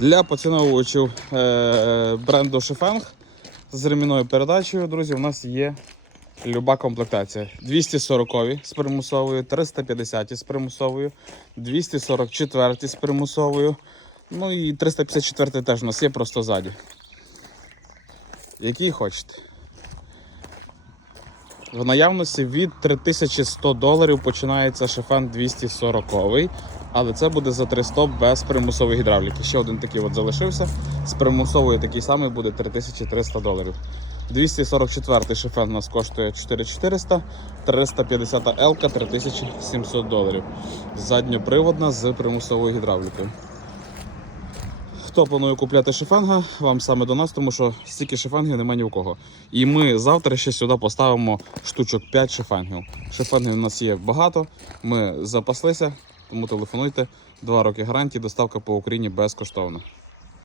Для поціновувачів е, бренду Шифенг з ремінною передачею, друзі, у нас є люба комплектація. 240 з примусовою, 350 з примусовою, 244 з примусовою. Ну і 354 теж у нас є просто ззаді. Який хочете. В наявності від 3100 доларів починається шифен 240 але це буде за 300 без примусової гідравліки. Ще один такий от залишився. З примусової такий самий буде 3300 доларів. 244 шифен у нас коштує 4400, 350 L 3700 доларів. Задньоприводна з примусовою гідравлікою. Хто планує купляти шифанга, вам саме до нас, тому що стільки шифангів немає ні у кого. І ми завтра ще сюди поставимо штучок 5 шифангів. Шифангів у нас є багато, ми запаслися, тому телефонуйте. Два роки гарантії, доставка по Україні безкоштовна.